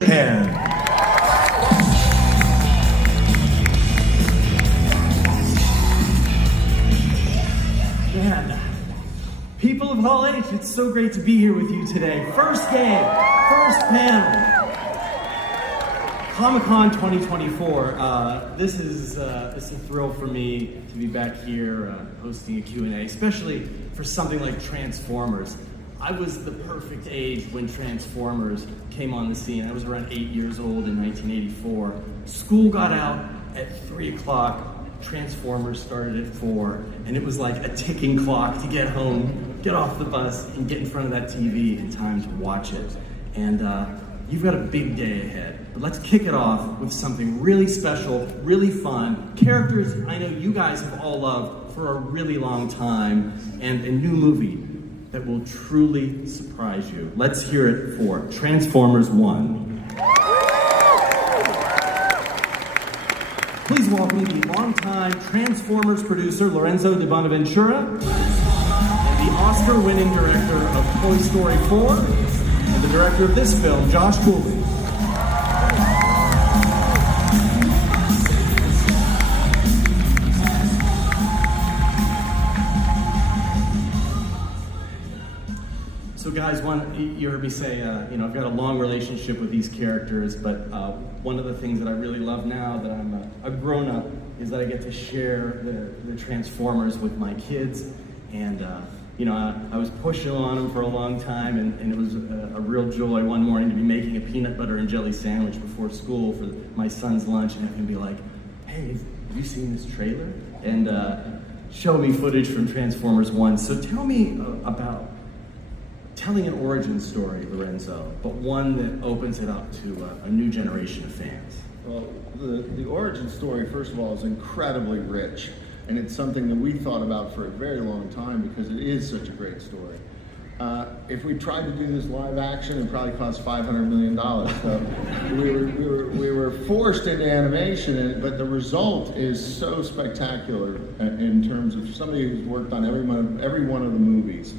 And man, people of Hall H, it's so great to be here with you today. First game, first panel. Comic-Con 2024. This is a thrill for me to be back here hosting a Q&A, especially for something like Transformers. I was the perfect age when Transformers came on the scene. I was around 8 years old in 1984. School got out at 3 o'clock. Transformers started at 4, and it was like a ticking clock to get home, get off the bus, and get in front of that TV in time to watch it. And you've got a big day ahead. But let's kick it off with something really special, really fun. Characters I know you guys have all loved for a really long time, and a new movie that will truly surprise you. Let's hear it for Transformers 1. Please welcome the longtime Transformers producer, Lorenzo di Bonaventura, and the Oscar-winning director of Toy Story 4, and the director of this film, Josh Cooley. So guys, you heard me say, I've got a long relationship with these characters, but one of the things that I really love now that I'm a grown-up is that I get to share the Transformers with my kids. And, I was pushing on them for a long time, and it was a real joy one morning to be making a peanut butter and jelly sandwich before school for my son's lunch, and have him be like, hey, have you seen this trailer? And show me footage from Transformers 1. So tell me about telling an origin story, Lorenzo, but one that opens it up to a new generation of fans. Well, the origin story, first of all, is incredibly rich, and it's something that we thought about for a very long time because it is such a great story. If we tried to do this live action, it probably cost $500 million. So we were forced into animation, but the result is so spectacular in terms of somebody who's worked on every one of the movies.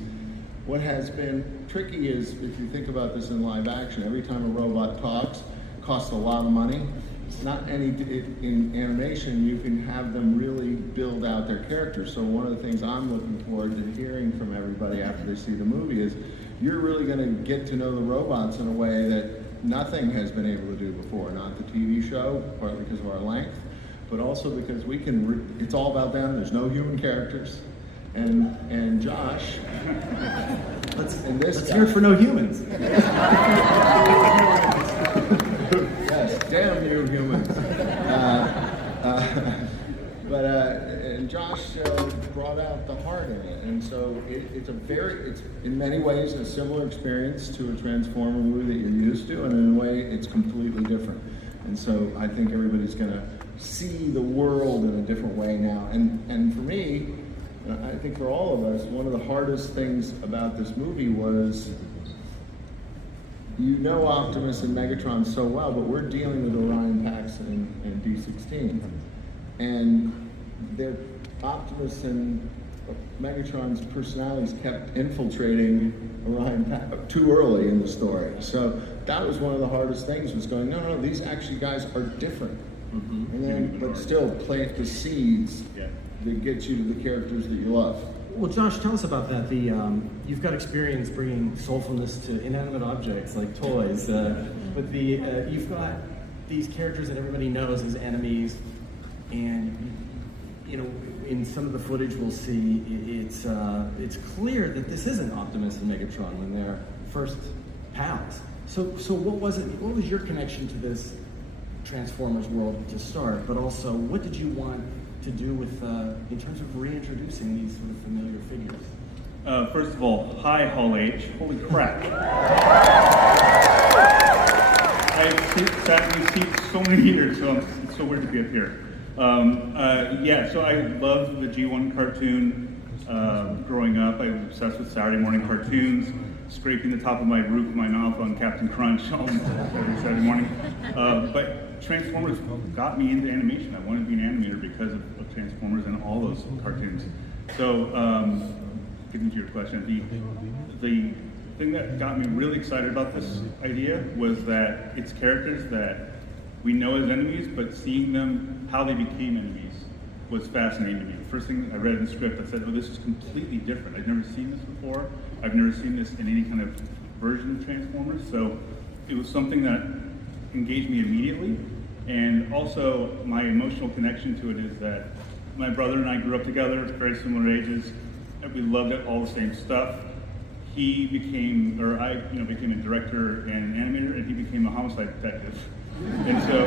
What has been tricky is, if you think about this in live action, every time a robot talks, it costs a lot of money. It's not in animation, you can have them really build out their characters. So one of the things I'm looking forward to hearing from everybody after they see the movie is, you're really gonna get to know the robots in a way that nothing has been able to do before. Not the TV show, partly because of our length, but also because it's all about them, there's no human characters. And Josh, let's hear it for no humans. Yes, damn you humans. And Josh brought out the heart in it, and so it's in many ways a similar experience to a Transformer movie that you're used to, and in a way it's completely different. And so I think everybody's gonna see the world in a different way now. And for me, I think for all of us, one of the hardest things about this movie was, Optimus and Megatron so well, but we're dealing with Orion Pax and D16. And Optimus and Megatron's personalities kept infiltrating Orion Pax too early in the story. So that was one of the hardest things, was going, no, these actually guys are different. Mm-hmm. And then, but still plant the seeds that get you to the characters that you love. Well, Josh, tell us about that. You've got experience bringing soulfulness to inanimate objects like toys, but you've got these characters that everybody knows as enemies, and in some of the footage we'll see, it's clear that this isn't Optimus and Megatron when they're first pals. So what was it? What was your connection to this Transformers world to start? But also, what did you want to do with in terms of reintroducing these sort of familiar figures? First of all, hi Hall H. Holy crap. I've sat in these seats so many years, so it's so weird to be up here. So I loved the G1 cartoon growing up. I was obsessed with Saturday morning cartoons, scraping the top of my roof of my mouth on Captain Crunch every Saturday morning. But Transformers got me into animation. I wanted to be an animator because of Transformers and all those cartoons. So, getting to your question, the thing that got me really excited about this idea was that it's characters that we know as enemies, but seeing them, how they became enemies, was fascinating to me. The first thing I read in the script, I said, oh, this is completely different. I've never seen this before. I've never seen this in any kind of version of Transformers. So it was something that engaged me immediately. And also my emotional connection to it is that my brother and I grew up together, very similar ages, and we loved all the same stuff. He became, or I became a director and animator, and he became a homicide detective. And so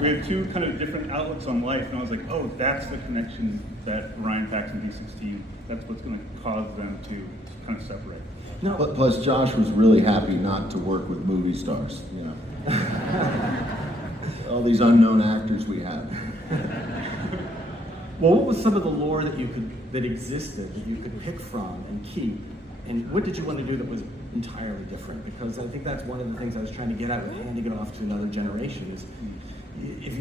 we have two kind of different outlooks on life, and I was like, oh, that's the connection that Orion Pax and D16, that's what's going to cause them to kind of separate. No. Plus, Josh was really happy not to work with movie stars, you know. All these unknown actors we have. Well, what was some of the lore that existed that you could pick from and keep? And what did you want to do that was entirely different? Because I think that's one of the things I was trying to get at with handing it off to another generation is,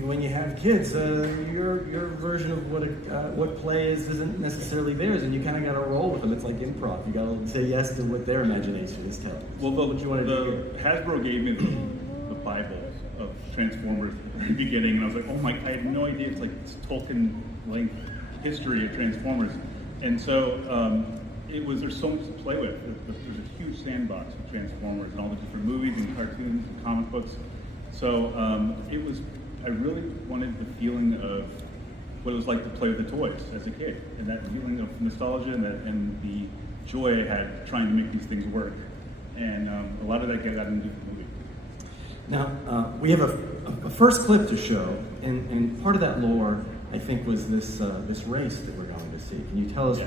when you have kids, your version of what play is isn't necessarily theirs, and you kind of got to roll with them. It's like improv. You got to say yes to what their imagination is telling. Well, what you want to do? Hasbro gave me the Bible of Transformers at the beginning, and I was like, oh my! I had no idea. It's like this Tolkien-length history of Transformers, and so. There's so much to play with. There's a huge sandbox of Transformers and all the different movies and cartoons and comic books. So I really wanted the feeling of what it was like to play with the toys as a kid, and that feeling of nostalgia and the joy I had trying to make these things work. And a lot of that got into the movie. Now, we have a first clip to show, and part of that lore, I think, was this race that we're going to see. Can you tell us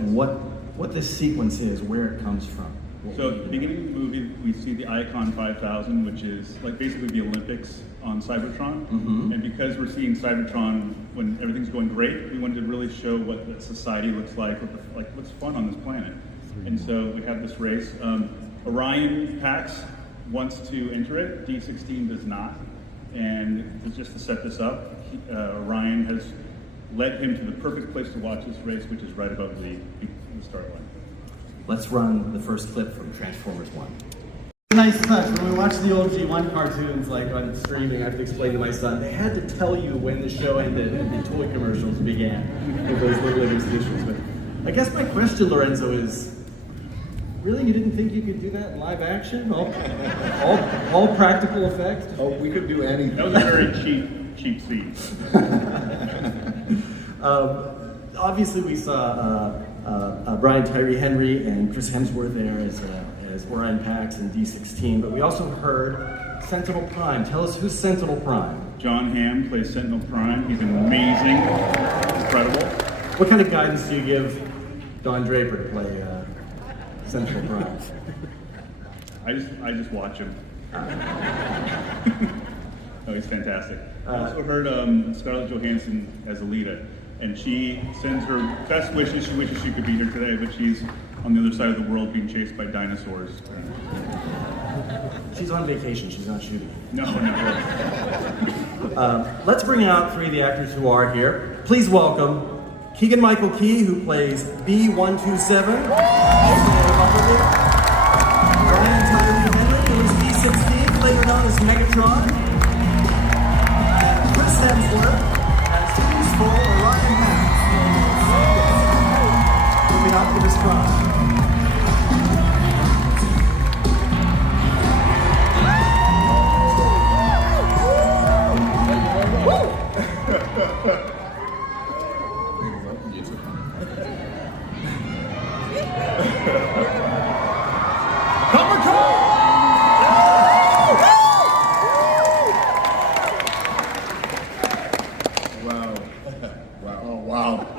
what this sequence is, where it comes from? So at the beginning of the movie, we see the Icon 5000, which is like basically the Olympics on Cybertron. Mm-hmm. And because we're seeing Cybertron when everything's going great, we wanted to really show what the society looks like, what's fun on this planet. And so we have this race. Orion Pax wants to enter it, D16 does not. And just to set this up, Orion has led him to the perfect place to watch this race, which is right above the start line. Let's run the first clip from Transformers 1. Nice touch. When we watch the old G1 cartoons, like on streaming, I have to explain to my son, they had to tell you when the show ended and the toy commercials began with those little illustrations. But I guess my question, Lorenzo, is, really, you didn't think you could do that in live action? All practical effects? Oh, we could do anything. That was a very cheap scene. Obviously, we saw Brian Tyree Henry and Chris Hemsworth there as Orion Pax and D16, but we also heard Sentinel Prime. Tell us, who's Sentinel Prime? John Hamm plays Sentinel Prime. He's amazing, incredible. What kind of guidance do you give Don Draper to play Sentinel Prime? I just watch him. Oh, he's fantastic. I also heard Scarlett Johansson as Alita, and she sends her best wishes. She wishes she could be here today, but she's on the other side of the world being chased by dinosaurs. She's on vacation. She's not shooting. No. Let's bring out three of the actors who are here. Please welcome Keegan-Michael Key, who plays B127. Brian Tyree Henry, who is B16, later known as Megatron. And Chris Hemsworth as Peaceful Orion Pax. Moving Optimus Prime.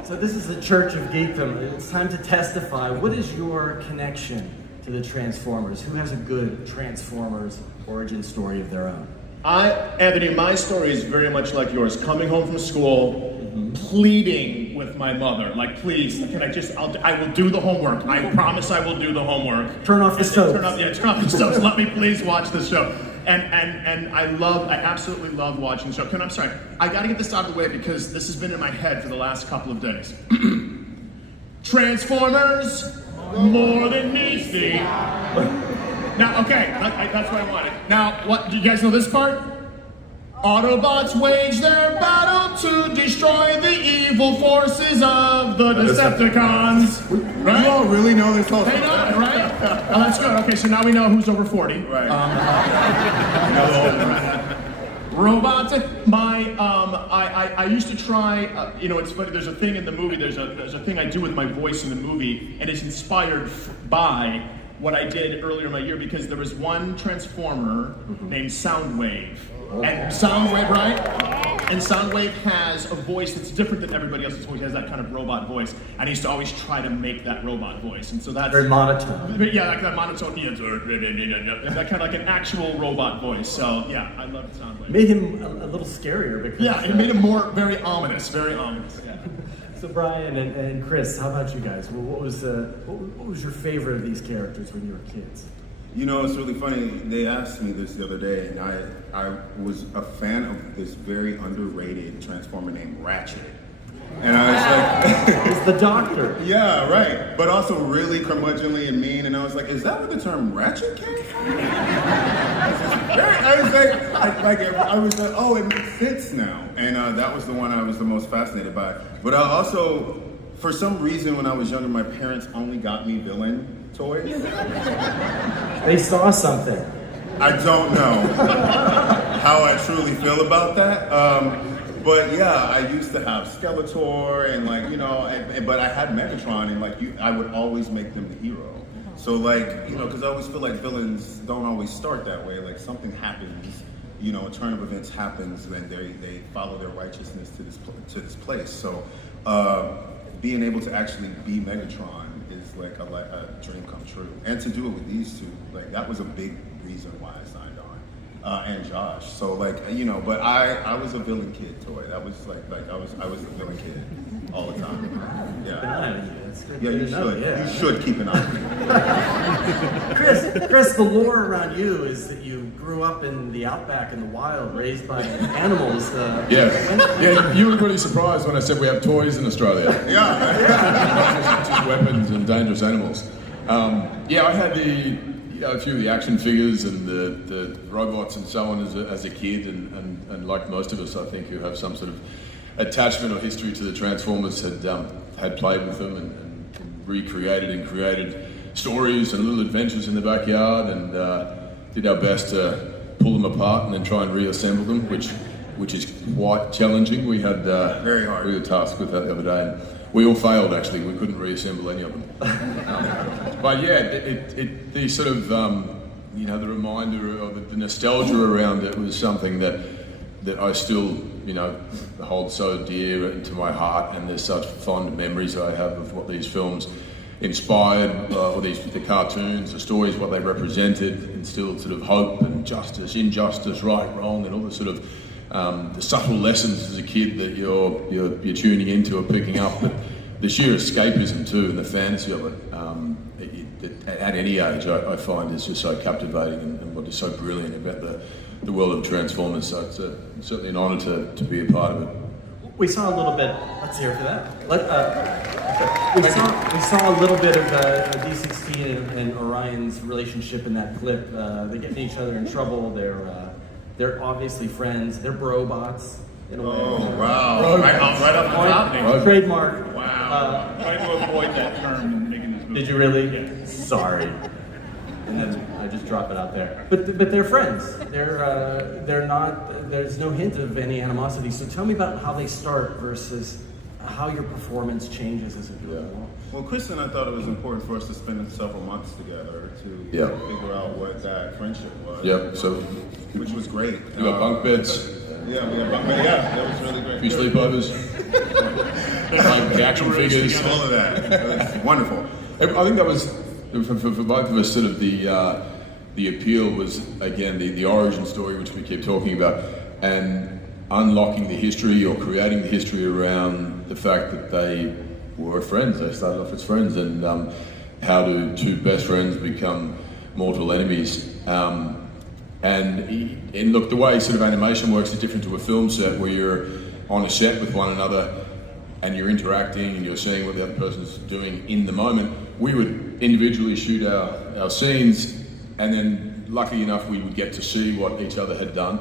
So this is the Church of Geekdom. It's time to testify. What is your connection to the Transformers? Who has a good Transformers origin story of their own? Anthony, my story is very much like yours. Coming home from school, pleading with my mother, like, please, can I will do the homework. I promise I will do the homework. Turn off the stove. Turn off the stoves. Let me please watch the show. And I absolutely love watching the show. I'm sorry, I gotta get this out of the way because this has been in my head for the last couple of days. Transformers, more than me, see. Now, okay, that's what I wanted. Now, what? Do you guys know this part? Autobots wage their battle to destroy the evil forces of the Decepticons. Right? You all really know this whole They know it, right? Oh, that's good. Okay, so now we know who's over 40. Right. Robots. I used to try. It's funny. There's a thing in the movie. There's a thing I do with my voice in the movie, and it's inspired by what I did earlier in my year because there was one Transformer named Soundwave. And Soundwave, right? And Soundwave has a voice that's different than everybody else's voice. It has that kind of robot voice. And I used to always try to make that robot voice. And so that's Very monotone. Yeah, like that monotone. That kind of like an actual robot voice. So yeah, I love Soundwave. Made him a little scarier because. Yeah, it made him more very ominous. Very ominous. Yeah. So Brian and Chris, how about you guys? What was your favorite of these characters when you were kids? You know, it's really funny. They asked me this the other day, and I was a fan of this very underrated Transformer named Ratchet. And I was like... It's the Doctor. Yeah, right. But also really curmudgeonly and mean, and I was like, is that where the term Ratchet came from? I was like, oh, it makes sense now. And that was the one I was the most fascinated by. But also, for some reason, when I was younger, my parents only got me villain toys. They saw something. I don't know how I truly feel about that. But yeah, I used to have Skeletor and but I had Megatron and I would always make them the hero. So because I always feel like villains don't always start that way. Like something happens, a turn of events happens, and they follow their righteousness to this place. So being able to actually be Megatron is like a dream come true, and to do it with these two, that was a big reason why I signed on, and Josh. So but I was a villain kid toy. That was I was the villain kid all the time. Yeah. Yeah, you should. Yeah. You should keep an eye on it. Chris, the lore around you is that you grew up in the outback in the wild, raised by animals. Yeah, you were pretty surprised when I said we have toys in Australia. Yeah. Not just weapons and dangerous animals. I had a few of the action figures and the robots and so on as a kid, and like most of us, I think, who have some sort of attachment or history to the Transformers, had played with them and recreated and created stories and little adventures in the backyard, and did our best to pull them apart and then try and reassemble them, which is quite challenging. We had very hard. We were tasked with that the other day, and we all failed actually. We couldn't reassemble any of them. But yeah, the sort of the reminder of the nostalgia around it was something that I still hold so dear to my heart, and there's such fond memories I have of what these films inspired, or the cartoons, the stories, what they represented, instilled sort of hope and justice, injustice, right, wrong, and all the sort of the subtle lessons as a kid that you're tuning into or picking up. But the sheer escapism too, and the fantasy of it, at any age, I find is just so captivating, and what is so brilliant about the world of Transformers. So it's certainly an honour to be a part of it. We saw a little bit. Let's hear for that. We saw a little bit of D16 and Orion's relationship in that clip. They get each other in trouble. They're obviously friends. They're brobots in a way. Oh wow! Right off the top. Trademark. Wow. Trying to avoid that term in making this movie. Did you really? Yeah. Sorry. And then I just drop it out there. But they're friends. They're not. There's no hint of any animosity. So tell me about how they start versus how your performance changes as it goes along. Well, Chris and I thought it was important for us to spend several months together to figure out what that friendship was. Yep. So, which was great. You got bunk beds. Yeah, we had bunk beds. Yeah, that was really great. A few sleepovers. The action figures. All of that. It was wonderful. I think that was. For both of us, sort of the appeal was, again, the origin story, which we keep talking about, and unlocking the history or creating the history around the fact that they were friends. They started off as friends, and how do two best friends become mortal enemies. And look, the way sort of animation works is different to a film set where you're on a set with one another and you're interacting and you're seeing what the other person's doing in the moment. We would individually shoot our scenes and then lucky enough we would get to see what each other had done,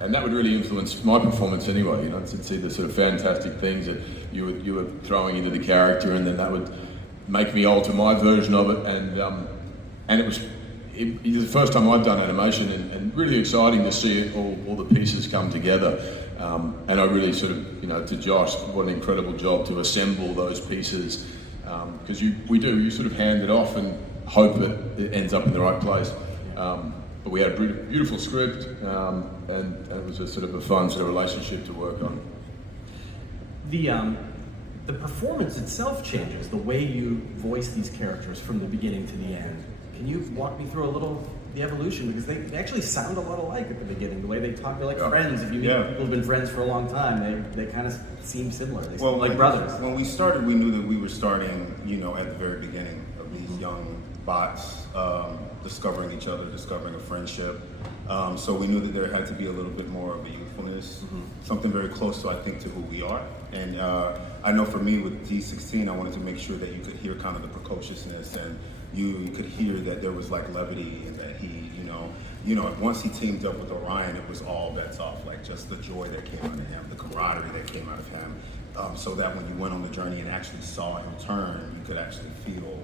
and that would really influence my performance anyway, you know, to see the sort of fantastic things that you were throwing into the character, and then that would make me alter my version of it, and it was the first time I'd done animation, and really exciting to see it, all the pieces come together. And I really sort of, you know, to Josh, what an incredible job to assemble those pieces, because you sort of hand it off and hope that it ends up in the right place. But we had a beautiful script, and it was a sort of a fun sort of relationship to work on. The performance itself changes, the way you voice these characters from the beginning to the end. Can you walk me through a little the evolution? Because they actually sound a lot alike at the beginning. The way they talk, they're like friends. If you meet people who've been friends for a long time, they kind of seem similar. They seem like brothers. When we started, we knew that we were starting, you know, at the very beginning of these young bots discovering each other, discovering a friendship. So we knew that there had to be a little bit more of a youthfulness, something very close to, I think, to who we are. And I know for me with D16, I wanted to make sure that you could hear kind of the precociousness, and you could hear that there was like levity, and that he, you know, once he teamed up with Orion, it was all bets off, like just the joy that came out of him, the camaraderie that came out of him, so that when you went on the journey and actually saw him turn, you could actually feel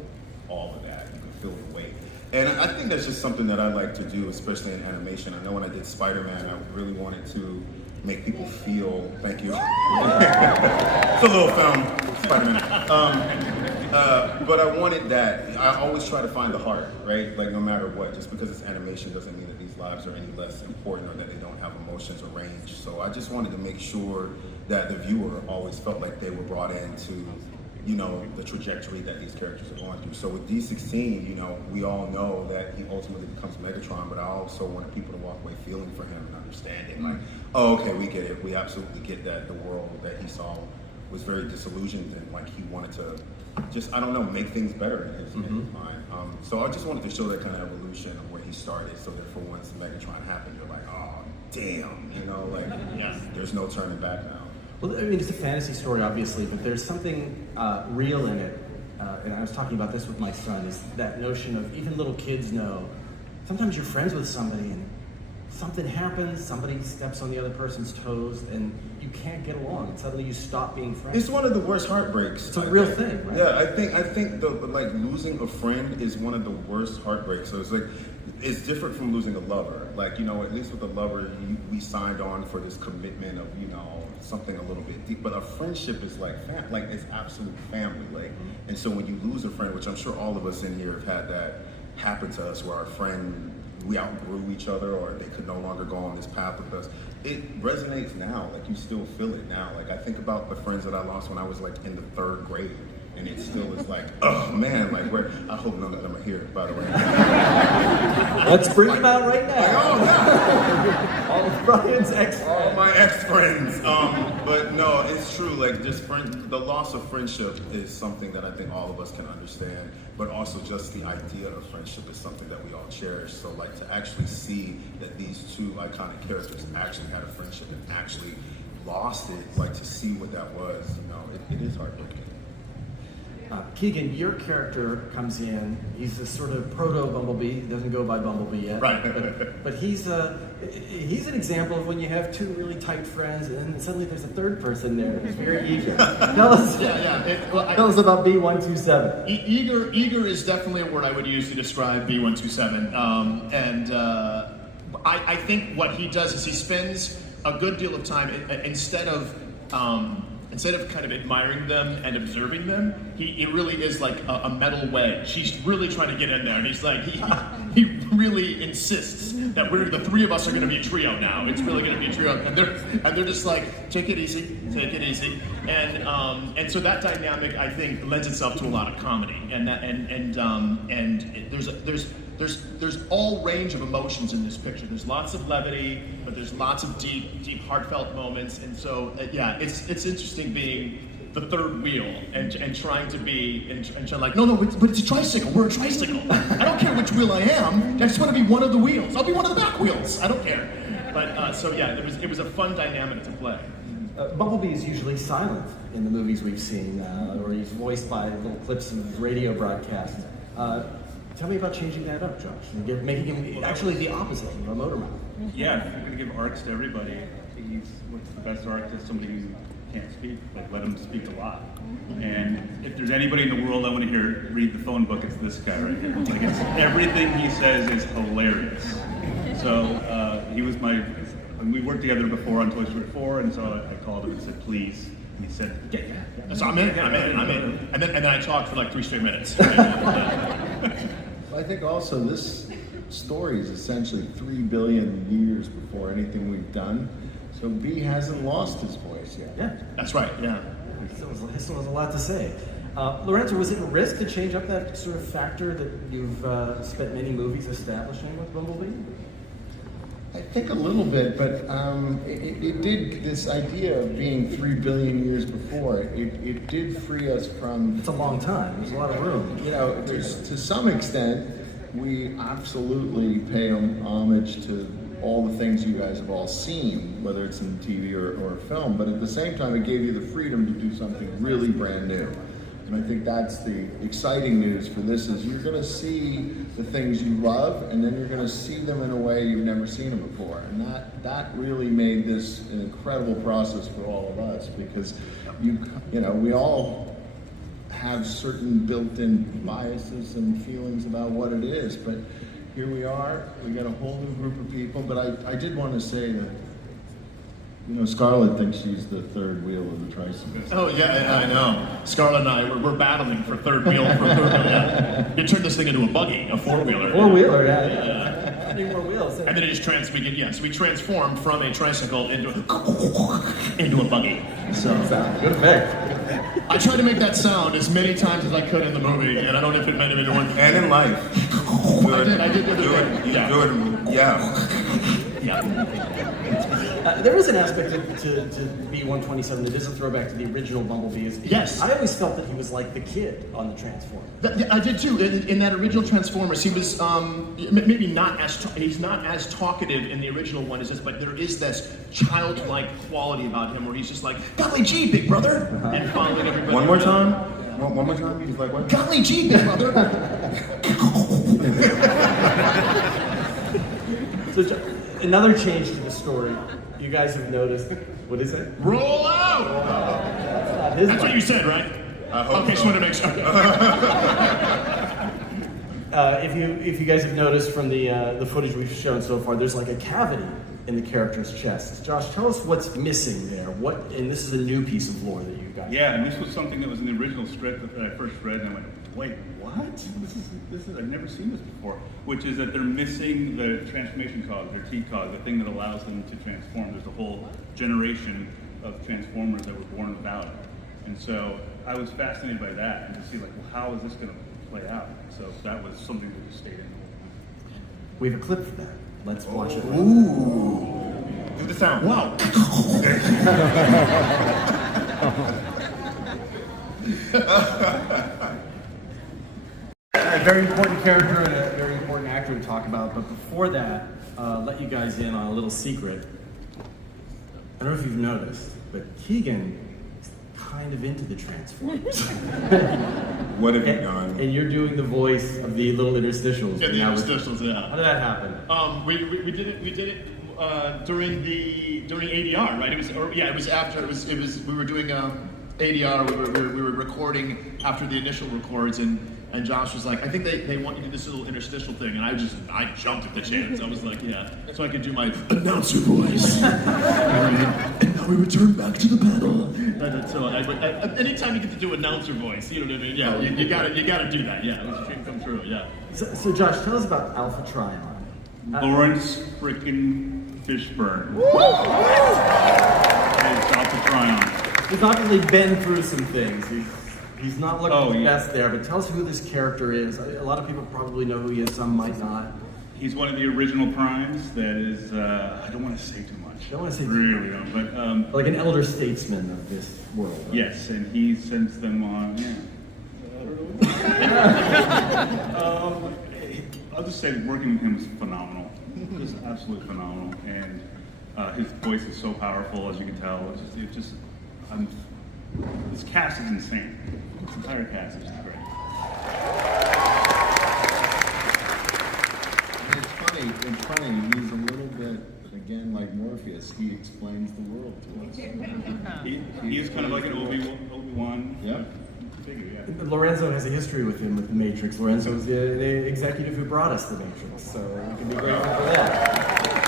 all of that. You could feel the weight. And I think that's just something that I like to do, especially in animation. I know when I did Spider-Man, I really wanted to make people feel, thank you. It's a little film, Spider-Man. But I wanted that. I always try to find the heart, right? Like no matter what, just because it's animation doesn't mean that these lives are any less important or that they don't have emotions or range. So I just wanted to make sure that the viewer always felt like they were brought into, you know, the trajectory that these characters are going through. So with D16, you know, we all know that he ultimately becomes Megatron, but I also wanted people to walk away feeling for him and understanding, like, oh, okay, we get it. We absolutely get that the world that he saw was very disillusioned, and like he wanted to just, I don't know, make things better in his mind. So I just wanted to show that kind of evolution of where he started, so that for once Megatron happened, you're like, oh, damn, you know, like, there's no turning back now. Well, I mean, it's a fantasy story, obviously, but there's something real in it. And I was talking about this with my son, is that notion of even little kids know, sometimes you're friends with somebody and something happens, somebody steps on the other person's toes, and you can't get along, and suddenly you stop being friends. It's one of the worst heartbreaks. It's a real thing, right? Yeah, I think the like losing a friend is one of the worst heartbreaks. So it's like, it's different from losing a lover. Like, you know, at least with a lover, we signed on for this commitment of, you know, something a little bit deep. But a friendship is like it's absolute family. Like, and so when you lose a friend, which I'm sure all of us in here have had that happen to us, where our friend, we outgrew each other, or they could no longer go on this path with us. It resonates now. Like, you still feel it now. Like, I think about the friends that I lost when I was like in the 3rd grade. And it still is like, oh man, like I hope none of them are here, by the way. Let's bring them out right now. Like, oh yeah. All of Brian's ex-friends. All my ex-friends. But no, it's true, like the loss of friendship is something that I think all of us can understand, but also just the idea of friendship is something that we all cherish. So like to actually see that these two iconic characters actually had a friendship and actually lost it, like to see what that was, you know, it is heartbreaking. Keegan, your character comes in. He's a sort of proto-Bumblebee. He doesn't go by Bumblebee yet. Right. But he's an example of when you have two really tight friends, and then suddenly there's a third person there who's very eager. Tell us about B127. Eager is definitely a word I would use to describe B127. I think what he does is he spends a good deal of time, instead of kind of admiring them and observing them, it really is like a metal wedge. He's really trying to get in there, and he's like, he really insists that the three of us are going to be a trio now. It's really going to be a trio, and they're just like, take it easy, and so that dynamic, I think, lends itself to a lot of comedy, there's all range of emotions in this picture. There's lots of levity, but there's lots of deep, heartfelt moments. And so, it's interesting being the third wheel and trying to be, and trying like, no, but it's a tricycle. We're a tricycle. I don't care which wheel I am. I just want to be one of the wheels. I'll be one of the back wheels. I don't care. But it was a fun dynamic to play. Bumblebee is usually silent in the movies we've seen, or he's voiced by little clips of radio broadcasts. Tell me about changing that up, Josh, and making him actually the opposite of a motor mouth. Yeah, if you're going to give arcs to everybody, what's the best arc to somebody who can't speak? Like, let them speak a lot. And if there's anybody in the world I want to hear read the phone book, it's this guy right here. Like, everything he says is hilarious. So he was and we worked together before on Toy Story 4, and so I called him and said, please. And he said, yeah. So I'm in. And then I talked for like 3 straight minutes. I think also this story is essentially 3 billion years before anything we've done. So B hasn't lost his voice yet. Yeah, That's right, yeah. he still has a lot to say. Lorenzo, was it a risk to change up that sort of factor that you've spent many movies establishing with Bumblebee? I think a little bit, but it did, this idea of being 3 billion years before, it did free us from... It's a long time. There's a lot of room. You know, to some extent, we absolutely pay homage to all the things you guys have all seen, whether it's in TV or film, but at the same time, it gave you the freedom to do something really brand new. And I think that's the exciting news for this, is you're going to see the things you love, and then you're going to see them in a way you've never seen them before. And that really made this an incredible process for all of us, because you know, we all have certain built-in biases and feelings about what it is, but here we are, we got a whole new group of people. But I did want to say that, you know, Scarlett thinks she's the third wheel of the tricycle. Oh yeah, I know. Scarlett and I, we're battling for third wheel. Yeah. You turn this thing into a buggy, a 4-wheeler. 4-wheeler, yeah. Need more wheels. And then it just we transform from a tricycle into a buggy. So Good effect. I tried to make that sound as many times as I could in the movie, and I don't know if it meant it one. And in life. I did Do it. Yeah. Do it. Yeah. Yeah. There is an aspect to B-127 that is a throwback to the original Bumblebee. Yes. I always felt that he was like the kid on the Transformer. I did too. In that original Transformers, he was maybe not he's not as talkative in the original one as this, but there is this childlike quality about him where he's just like, "Golly gee, big brother," and following everybody. One more time. One more time. He's like, what? "Golly gee, big brother." So another change to the story. You guys have noticed. What is it? Roll out. That's what you said, right? Okay, just want to make sure. If you guys have noticed from the footage we've shown so far, there's like a cavity in the character's chest. Josh, tell us what's missing there. And this is a new piece of lore that you got. Yeah, and this was something that was in the original script that I first read, and I went, wait, what? This is I've never seen this before. Which is that they're missing the transformation cog, their T-cog, the thing that allows them to transform. There's a whole generation of Transformers that were born without it. And so I was fascinated by that, and to see like, well, how is this going to play out? So that was something that just stayed in the whole time. We have a clip for that. Let's watch it. Ooh. Do the sound. Wow. A very important character and a very important actor to talk about, but before that, let you guys in on a little secret. I don't know if you've noticed, but Keegan is kind of into the Transformers. What have you done? And you're doing the voice of the little interstitials. Yeah, the interstitials, yeah. How did that happen? We did it during ADR, right? It was after we were doing ADR. We were recording after the initial records, and Josh was like, I think they want you to do this little interstitial thing, and I jumped at the chance. I was like, yeah, so I could do my announcer voice. And now we return back to the panel. So anytime you get to do announcer voice, you know what I mean? Yeah, you gotta do that. Yeah, it was a dream come true. Yeah. So Josh, tell us about Alpha Trion. Lawrence frickin' Fishburne. It's Alpha Trion. He's obviously been through some things. He's not looking the yeah. best there, but tell us who this character is. A lot of people probably know who he is, some might not. He's one of the original primes that is, I don't want to say too much. Don't want to say really don't, but like an elder statesman of this world. Right? yes, and he sends them on, I'll just say working with him is phenomenal. Just absolutely phenomenal. And his voice is so powerful, as you can tell. This cast is insane. This entire cast is great. it's funny. He's a little bit, again, like Morpheus. He explains the world to us. He is kind of like an Obi-Wan. Yeah. Figure, yeah. Lorenzo has a history with him with The Matrix. Lorenzo was the executive who brought us The Matrix, so we can be grateful for that.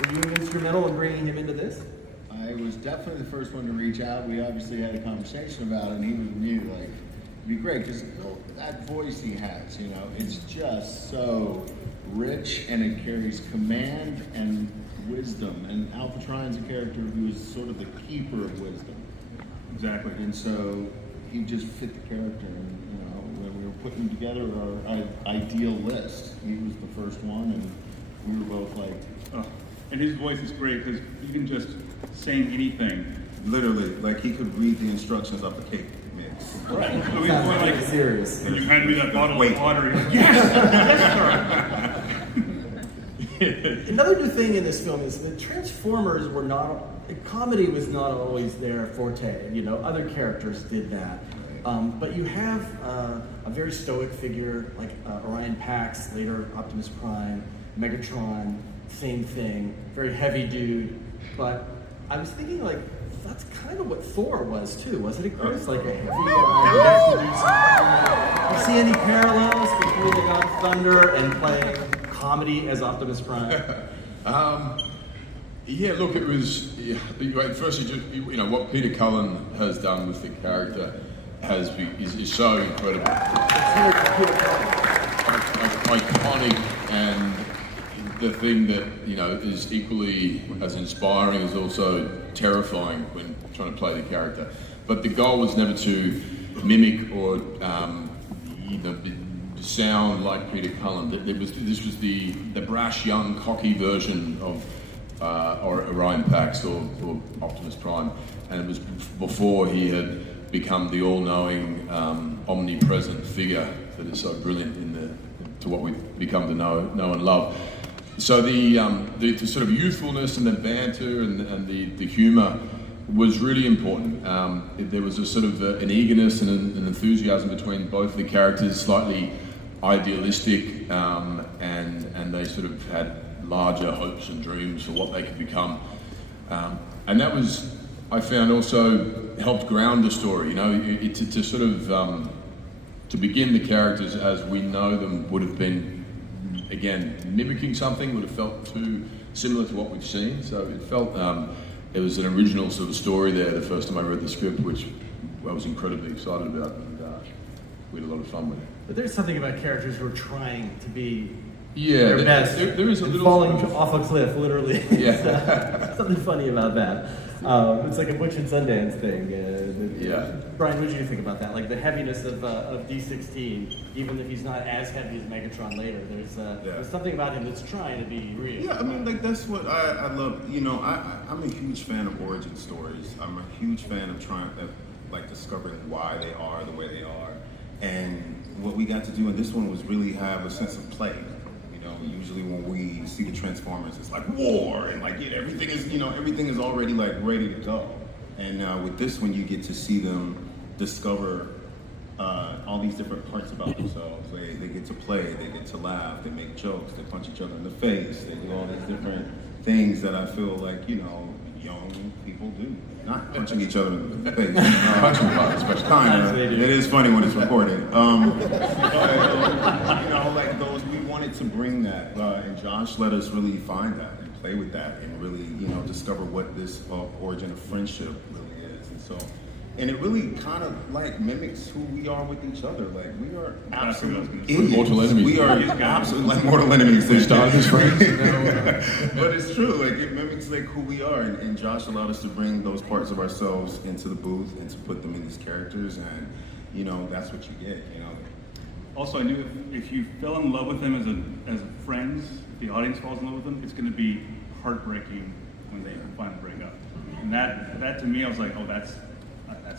Were you instrumental in bringing him into this? I was definitely the first one to reach out. We obviously had a conversation about it, and he was new. Like, it'd be great because that voice he has, you know, it's just so rich, and it carries command and wisdom. And Alpha Trine's a character who is sort of the keeper of wisdom. Exactly. And so he just fit the character. And, you know, when we were putting together our ideal list, he was the first one, and we were both like, Oh, and his voice is great because even just saying anything. Literally, like he could read the instructions off the cake mix. Right. So Sounds he's going like like, serious. and you hand me that bottle Wait. of water. He's like, yes, yes, Another new thing in this film is that Transformers were not, comedy was not always their forte. You know, other characters did that. But you have a very stoic figure like Orion Pax, later Optimus Prime, Megatron, same thing, very heavy dude. But I was thinking, like, that's kind of what Thor was too, wasn't it, Chris? Like a heavy guy. You see any parallels between the God of Thunder and playing comedy as Optimus Prime? Yeah, look, it was, firstly, just, you know, what Peter Cullen has done with the character is so incredible. Iconic, and the thing that, you know, is equally as inspiring is also terrifying when trying to play the character. But the goal was never to mimic or, you know, sound like Peter Cullen. This was the brash, young, cocky version of Orion Pax or Optimus Prime, and it was before he had become the all-knowing, omnipresent figure that is so brilliant to what we've become to know and love. So the sort of youthfulness and the banter and the humour was really important. There was a sort of an eagerness and an enthusiasm between both the characters, slightly idealistic, and they sort of had larger hopes and dreams for what they could become. And that was, I found, also helped ground the story. You know, to sort of to begin the characters as we know them would have been, again, mimicking something would have felt too similar to what we've seen. So it felt it was an original sort of story there the first time I read the script, which I was incredibly excited about, and we had a lot of fun with it. But there's something about characters who are trying to be Yeah, their best. There is a little falling sort of- off a cliff, literally. Yeah. Something funny about that. It's like a Butch and Sundance thing. Yeah. Brian, what did you think about that? Like the heaviness of D16, even if he's not as heavy as Megatron later, there's something about him that's trying to be real. Yeah, I mean, like that's what I love. You know, I'm a huge fan of origin stories. I'm a huge fan of discovering why they are the way they are. And what we got to do in this one was really have a sense of play. You know, usually when we see the Transformers, it's like war and like everything is already like ready to go. And with this one, you get to see them discover all these different parts about themselves. They get to play, they get to laugh, they make jokes, they punch each other in the face, they do all these different things that I feel like, you know, young people do. Not punching each other in the face. Punching especially. Kind of. It is funny when it's recorded. You know, like those, we wanted to bring that, and Josh let us really find that and play with that and really, you know, discover what this origin of friendship really is. And so, and it really kind of like mimics who we are with each other. Like we are absolutely idiots. Mortal enemies. We are absolutely like mortal enemies. We started as friends. But it's true, like it mimics like who we are, and Josh allowed us to bring those parts of ourselves into the booth and to put them in these characters, and you know that's what you get, you know. Also, I knew if you fell in love with him as a friend, if the audience falls in love with him, it's going to be heartbreaking when they finally break up. And that to me, I was like, oh, that's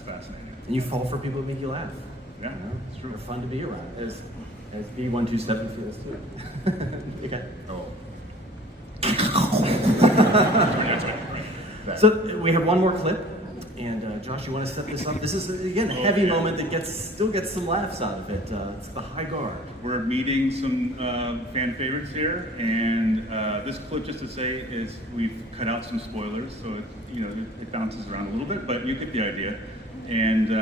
fascinating. And you fall for people that make you laugh. Yeah, You know? it's true. They're fun to be around, as B127 feels too. Okay. Oh. So we have one more clip, and Josh, you want to set this up? This is, again, a heavy moment that still gets some laughs out of it. It's the high guard. We're meeting some fan favorites here, and this clip, just to say, is we've cut out some spoilers, so it bounces around a little bit, but you get the idea. And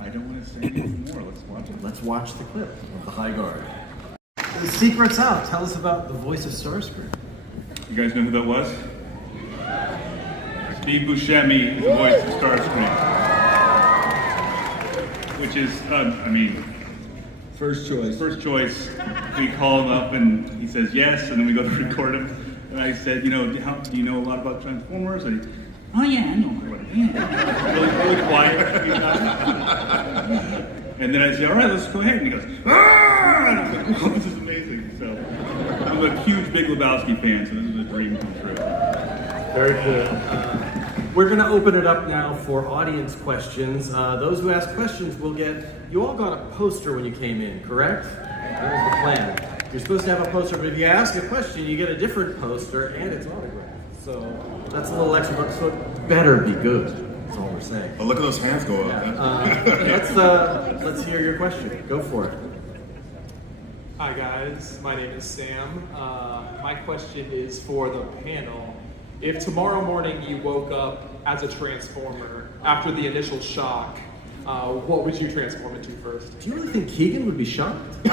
I don't want to say anything more. Let's watch it. Let's watch the clip of the high guard. The secret's out. Tell us about the voice of Starscream. You guys know who that was? Steve Buscemi is the voice of Starscream, which is, First choice. first choice. We call him up and he says yes, and then we go to record him. And I said, do you know a lot about Transformers? And he, oh yeah, I know. Really quiet. And then I say, all right, let's go ahead. And he goes, ah! And I was like, oh, this is amazing. So I'm a huge Big Lebowski fan, so this is a dream come true. Very cool. We're going to open it up now for audience questions. Those who ask questions will you all got a poster when you came in, correct? That was the plan. You're supposed to have a poster, but if you ask a question, you get a different poster and it's autographed. So that's a little extra, so it better be good. That's all we're saying. But look at those hands go up. Let's hear your question. Go for it. Hi guys, my name is Sam. My question is for the panel. If tomorrow morning you woke up as a Transformer after the initial shock, what would you transform into first? Do you really think Keegan would be shocked? I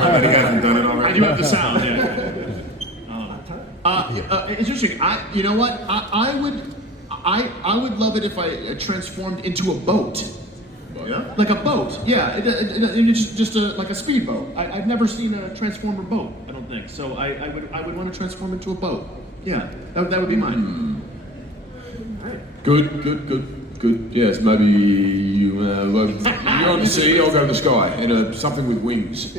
bet he hasn't done it already. I do have the sound, yeah. It's interesting. You know what? I would love it if I transformed into a boat. Yeah? Like a boat, yeah. It's just like a speedboat. I've never seen a Transformer boat, I don't think. So I would want to transform into a boat. Yeah, that would be mine. Right. Good. Yes, maybe you're on the sea, I'll go to the sky, and something with wings.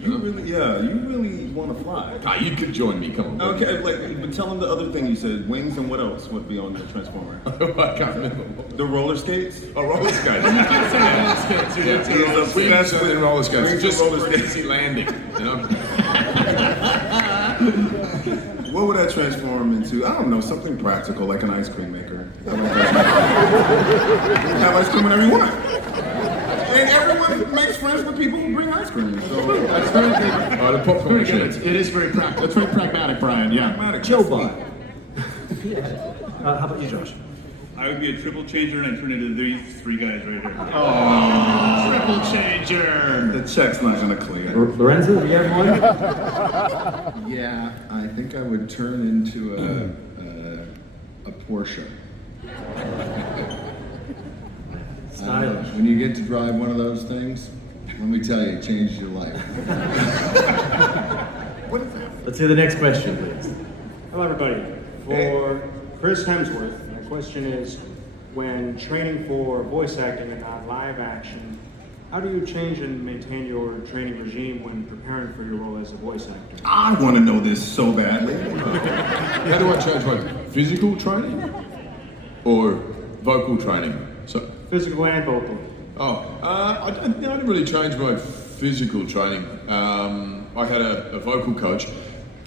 You really want to fly. You could join me, come on. Okay, but tell him the other thing you said. Wings and what else would be on the Transformer? I can't remember. The roller skates? Oh, roller skates. He's Wings obsessed and with then roller skates. wings Just and roller skates. crazy landing, What would I transform into? I don't know, something practical, like an ice cream maker. Have ice cream whenever you want. And everyone makes friends with people who bring ice cream. So that's very good. the popcorn Very good. machine. It is very practical. It's very pragmatic, Brian. Yeah. Pragmatic. Joe-Bot. How about you, Josh? I would be a triple changer and I'd turn into these three guys right here. Triple changer. The check's not gonna clear. Lorenzo, do you have one? Yeah, I think I would turn into a Porsche. Stylish. When you get to drive one of those things, let me tell you, it changes your life. Let's hear the next question, please. Hello, everybody. For Chris Hemsworth, my question is, when training for voice acting and not live action, how do you change and maintain your training regime when preparing for your role as a voice actor? I want to know this so badly. How do I change my physical training or vocal training? So, Physical and vocal. I didn't really change my physical training. I had a vocal coach,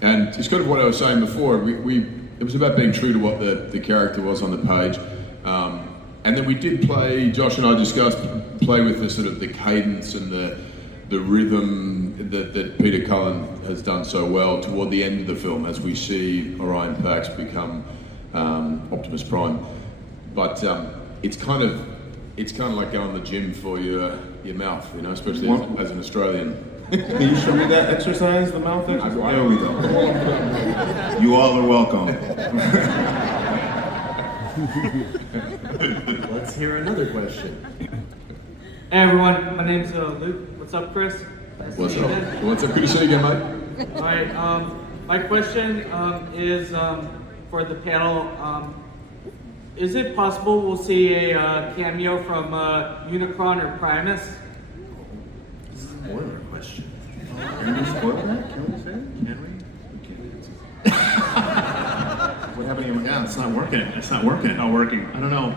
and it's kind of what I was saying before. It was about being true to what the character was on the page. And then we did play, Josh and I discussed, play with the sort of the cadence and the rhythm that Peter Cullen has done so well toward the end of the film as we see Orion Pax become Optimus Prime. But it's kind of like going to the gym for your mouth, especially as an Australian. Can you show me that exercise, the mouth exercise? There we go. You all are welcome. Let's hear another question. Hey everyone, my name's Luke. What's up, Chris? Nice to What's meet you up? again. What's up? Good to see you again, mate. All right. My question is for the panel. Is it possible we'll see a cameo from Unicron or Primus? This is a spoiler question. Can we spoil that? Can we say it? Can we? What happened? Yeah, it's not working. It's not working. Not working. I don't know.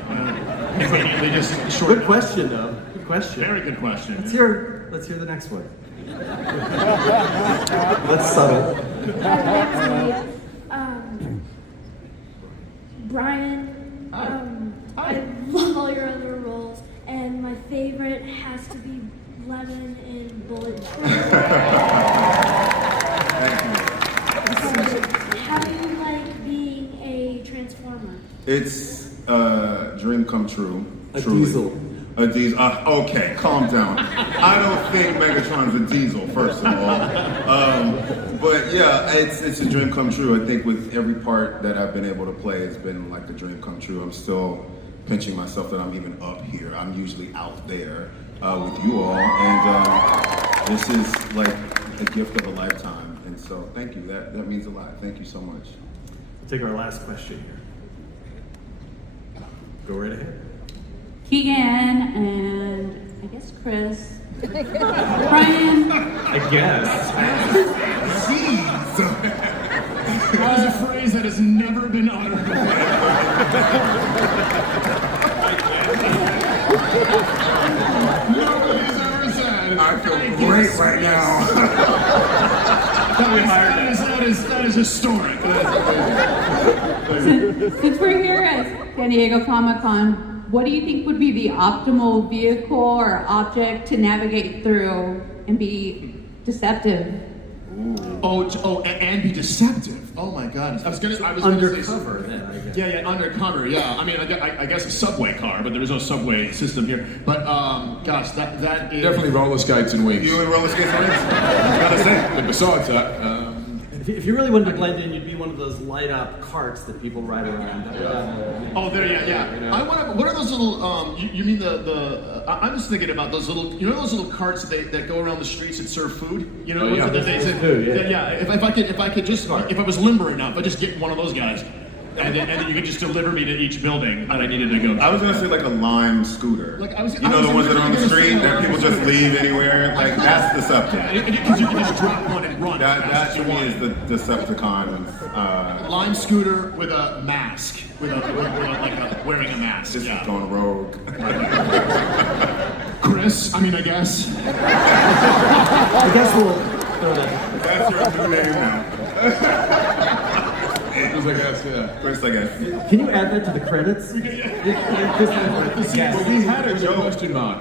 They just short. Good question, though. Good question. Very good question. Let's hear the next one. That's subtle. Brian, Hi. I love all your other roles, and my favorite has to be Lemon in Bullet Train. How do you like being a Transformer? It's a dream come true. A truly. diesel. A diesel. Okay, calm down. I don't think Megatron's a diesel, first of all. But yeah, it's a dream come true. I think with every part that I've been able to play, it's been like a dream come true. I'm still pinching myself that I'm even up here. I'm usually out there with you all, and this is like a gift of a lifetime. And so, thank you. That means a lot. Thank you so much. We'll take our last question here. Go right ahead. Keegan and I guess Chris. Brian. I guess. That is a phrase that has never been uttered Nobody's ever said. I feel great right now. That is historic. Since we're here at San Diego Comic-Con, what do you think would be the optimal vehicle or object to navigate through and be deceptive? And be deceptive. Oh my God! I was Undercover, then, I guess. Yeah, undercover. Yeah, I mean, I guess a subway car, but there is no subway system here. But gosh, that is Definitely roller skates and wings. You and roller skates and wings? Gotta say. But besides that, if you really wanted to blend in, you'd be one of those light-up carts that people ride around. Yeah. You know? I want to. What are those little? You mean the? I'm just thinking about those little. You know those little carts that go around the streets that serve food. You know, If I was limber enough, I'd just get one of those guys, and then you could just deliver me to each building that I needed to go to. I was gonna say like a lime scooter. Like the ones that are on the street that people just leave anywhere. Like that's deceptive. Because you can just drop one and run. That to me is the Decepticon. Lime scooter with a mask, wearing a mask. Just going rogue. Chris, I guess. I guess we'll throw that. That's your new name now. Chris, I guess. Can you add that to the credits? Well, we had a joke.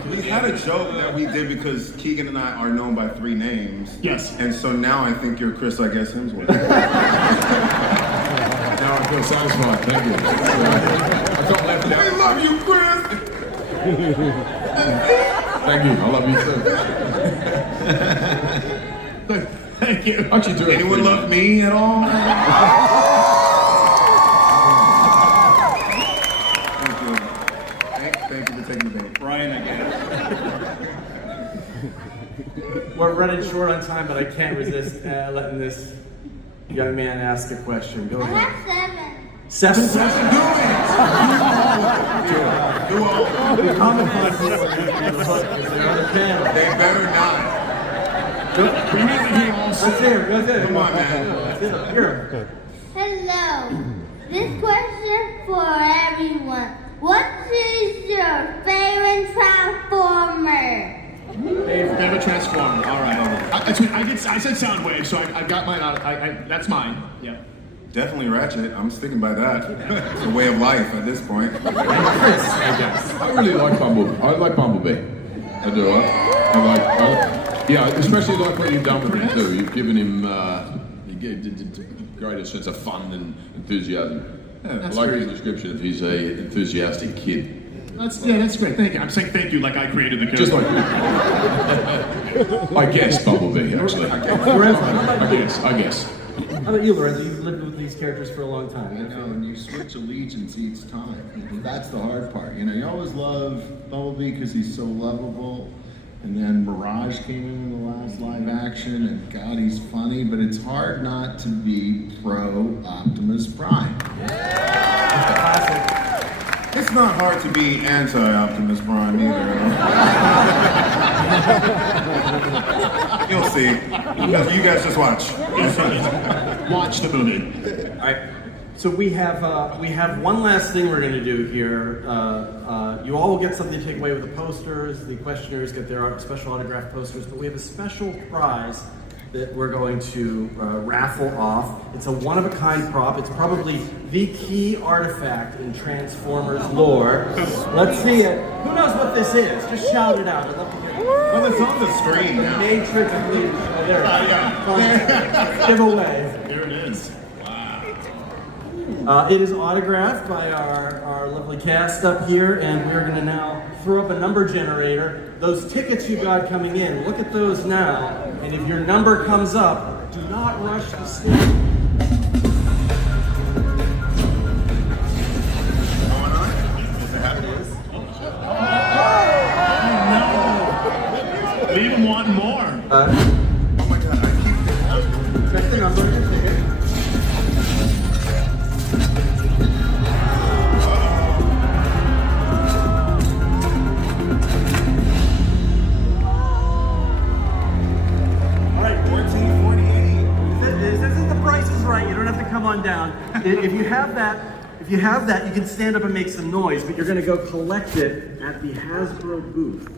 We had a joke that we did because Keegan and I are known by 3 names. Yes. And so now I think you're Chris, I guess, Hemsworth. now I feel satisfied. Thank you. I felt left out. I love you, Chris. Thank you. I love you too. Thank you. Actually, do it. Anyone love me at all? Thank you for taking the bait. Brian again. We're running short on time, but I can't resist letting this young man ask a question. Go ahead. I have 7? 7? Do all. Comic-Con people are going to be on the hook because they're on the panel. They better not. We need to hear all. That's it. Come on, man. Here. Hello. This question for everyone. What is your favorite Transformer? Favorite Transformer. All right. I said Soundwave, so I got mine. That's mine. Yeah. Definitely Ratchet. I'm sticking by that. It's a way of life at this point. Chris, I guess. I really like Bumblebee. I like Bumblebee. I do. Yeah, especially like what you've done with him too. You've given him greater sense of fun and enthusiasm. Yeah, I like his description of he's a enthusiastic kid. That's great. Thank you. I'm saying thank you like I created the character. Just like I guess Bumblebee, actually. I guess. How about you, Lorenzo? You've lived with these characters for a long time. I know, and you switch allegiance each time. That's the hard part. You always love Bumblebee because he's so lovable. And then Mirage came in the last live action, and God, he's funny, but it's hard not to be pro Optimus Prime. Classic. It's not hard to be anti-Optimus Prime either. You'll see. You guys just watch. Watch the movie. All right. So we have one last thing we're going to do here. You all will get something to take away with the posters. The questioners get their special autographed posters, but we have a special prize that we're going to raffle off. It's a one-of-a-kind prop. It's probably the key artifact in Transformers lore. Let's see it. Who knows what this is? Just shout it out. I'd love to hear it. Well, it's on the screen The now. Matrix. Oh, there it is. Giveaway. There it is. It is autographed by our lovely cast up here, and we're going to now throw up a number generator. Those tickets you got coming in, look at those now, and if your number comes up, do not rush the stage. Leave him wanting more. Oh my god, I keep Check the number on your ticket. You don't have to come on down. If you have that, you can stand up and make some noise, but you're going to go collect it at the Hasbro booth.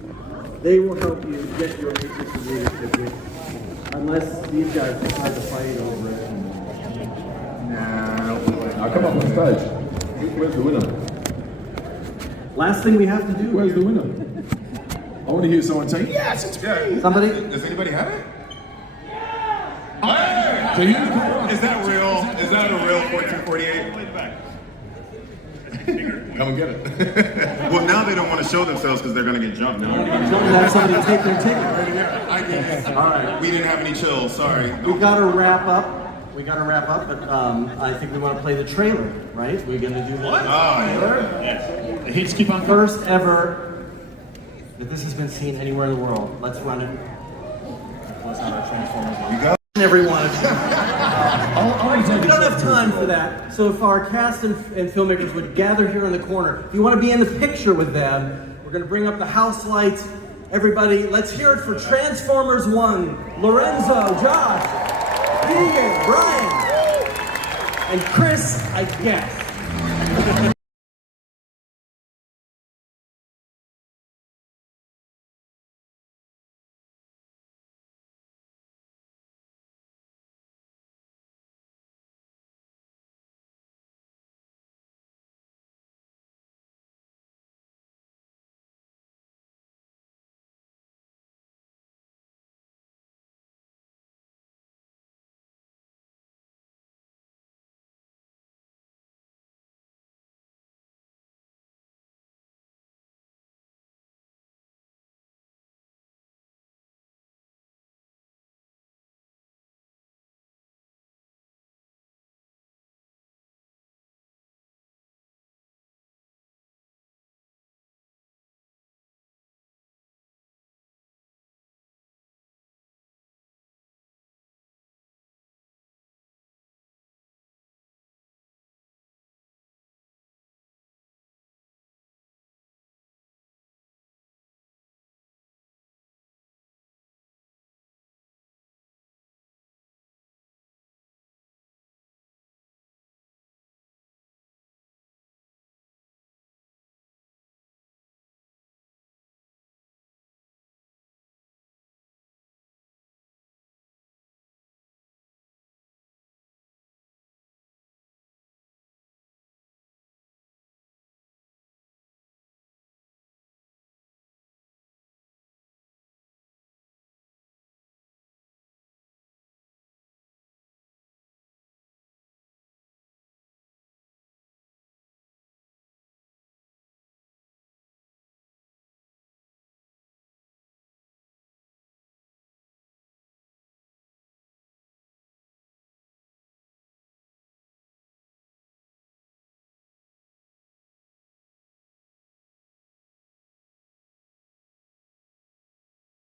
They will help you get your Matrix Invader ticket, unless these guys decide to fight over it. Now come up on stage. Where's the winner? Last thing we have to do. Where's the winner? I want to hear someone say, yes, it's me. Somebody? Does anybody have it? So you Is that real? Is that a real 1448? come and get it. Well, now they don't want to show themselves because they're going to get jumped. Now. Don't have somebody take their ticket. I get it. All right. We didn't have any chills. Sorry. We've got to wrap up. But I think we want to play the trailer, right? We're going to do that. Oh, The hits keep on coming. First ever that this has been seen anywhere in the world. Let's run it. What's on our Transformers? You got Everyone. We don't have time for that. So if our cast and filmmakers would gather here in the corner, if you want to be in the picture with them, we're going to bring up the house lights. Everybody, let's hear it for Transformers 1. Lorenzo, Josh, Keegan, Brian, and Chris, I guess.